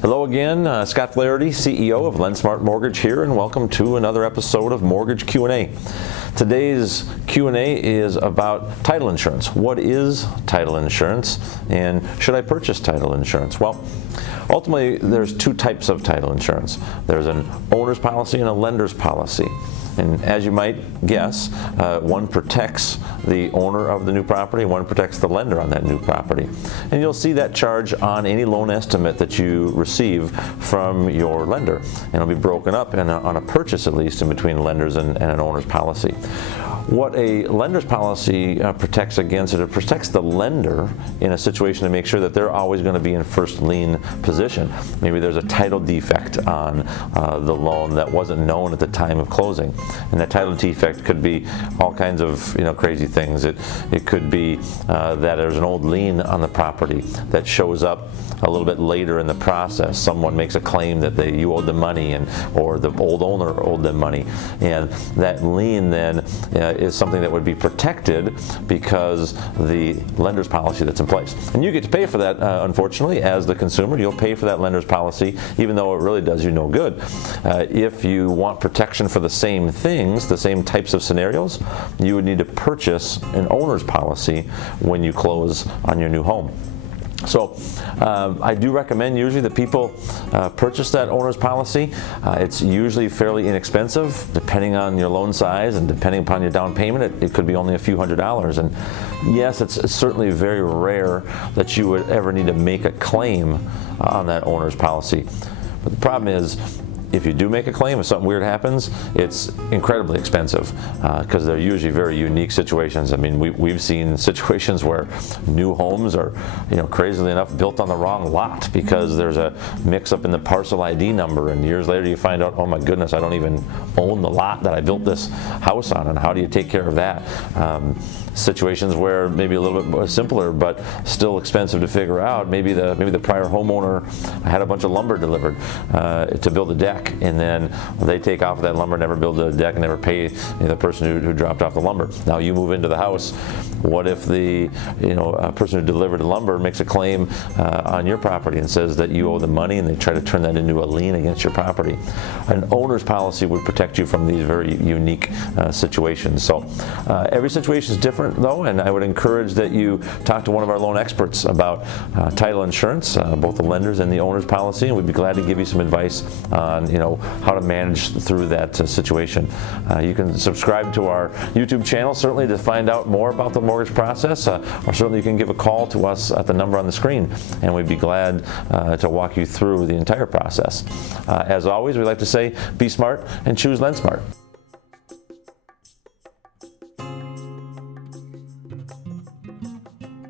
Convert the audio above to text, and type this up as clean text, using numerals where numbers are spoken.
Hello again, Scott Flaherty, CEO of LendSmart Mortgage here, and welcome to another episode of Mortgage Q&A. Today's Q&A is about title insurance. What is title insurance, and should I purchase title insurance? Well, ultimately, there's two types of title insurance. There's an owner's policy and a lender's policy. And as you might guess, one protects the owner of the new property, one protects the lender on that new property. And you'll see that charge on any loan estimate that you receive from your lender. And it'll be broken up on a purchase, at least, in between lenders and an owner's policy. What a lender's policy protects against it protects the lender in a situation to make sure that they're always going to be in first lien position. Maybe there's a title defect on the loan that wasn't known at the time of closing. And that title defect could be all kinds of crazy things. It could be that there's an old lien on the property that shows up a little bit later in the process. Someone makes a claim that you owed them money, or the old owner owed them money, and that lien then is something that would be protected because the lender's policy that's in place. And you get to pay for that, unfortunately, as the consumer. You'll pay for that lender's policy, even though it really does you no good. If you want protection for the same things, the same types of scenarios, you would need to purchase an owner's policy when you close on your new home. So I do recommend usually that people purchase that owner's policy. It's usually fairly inexpensive, depending on your loan size and depending upon your down payment. It could be only a few $100s. And yes, it's certainly very rare that you would ever need to make a claim on that owner's policy. But the problem is, if you do make a claim, if something weird happens, it's incredibly expensive because they're usually very unique situations. I mean, we've seen situations where new homes are, crazily enough, built on the wrong lot because there's a mix-up in the parcel ID number, and years later you find out, oh my goodness, I don't even own the lot that I built this house on, and how do you take care of that? Situations where maybe a little bit more simpler but still expensive to figure out. Maybe the prior homeowner had a bunch of lumber delivered to build a deck, and then they take off that lumber, never build a deck, and never pay the person who dropped off the lumber. Now you move into the house. What if the person who delivered the lumber makes a claim on your property and says that you owe them money, and they try to turn that into a lien against your property? An owner's policy would protect you from these very unique situations. So every situation is different, though, and I would encourage that you talk to one of our loan experts about title insurance, both the lenders and the owner's policy, and we'd be glad to give you some advice on how to manage through that situation. You can subscribe to our YouTube channel, certainly, to find out more about the mortgage process, or certainly you can give a call to us at the number on the screen, and we'd be glad to walk you through the entire process. As always, we like to say, be smart and choose LendSmart.